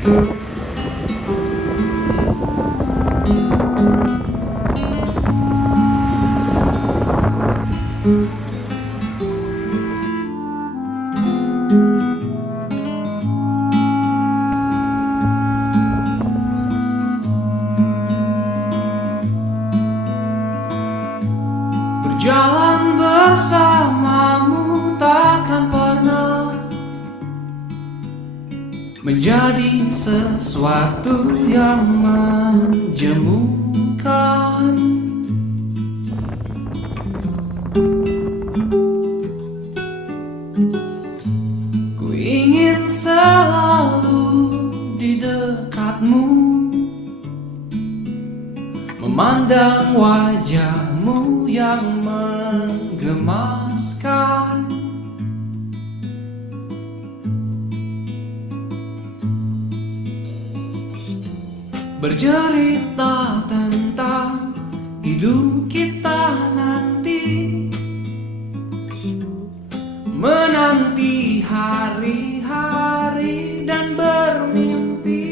Berjalan bersamamu takkan pernah menjadi sesuatu yang menjemukan. Ku ingin selalu di dekatmu, memandang wajahmu yang menggemaskan. Bercerita tentang hidup kita nanti, menanti hari-hari dan bermimpi.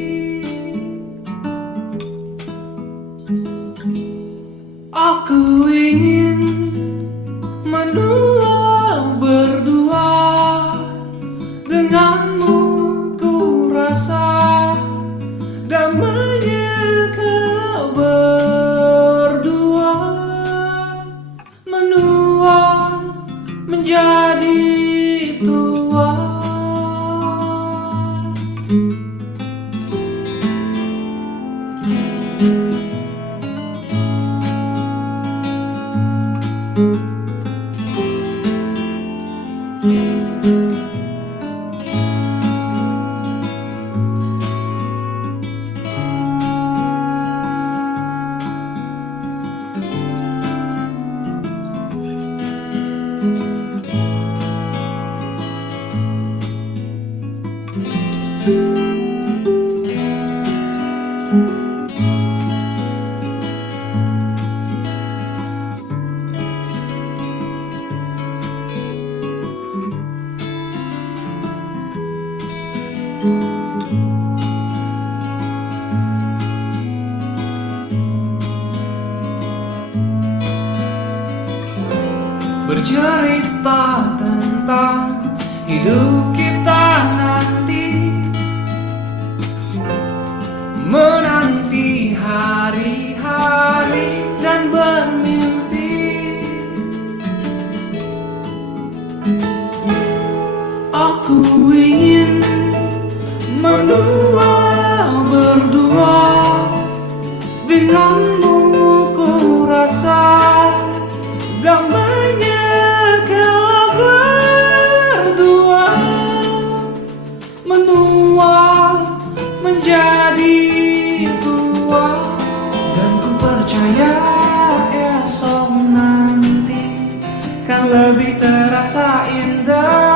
Aku ingin menua berdua denganmu, ku rasa damainya kau berdua, menua menjadi tua. Bercerita tentang hidup kita nanti, menanti hari-hari dan bermimpi. Aku ingin menua berdua denganmu, ku rasa damainya kau berdua, menua menjadi tua. Dan ku percaya esok nanti kan lebih terasa indah.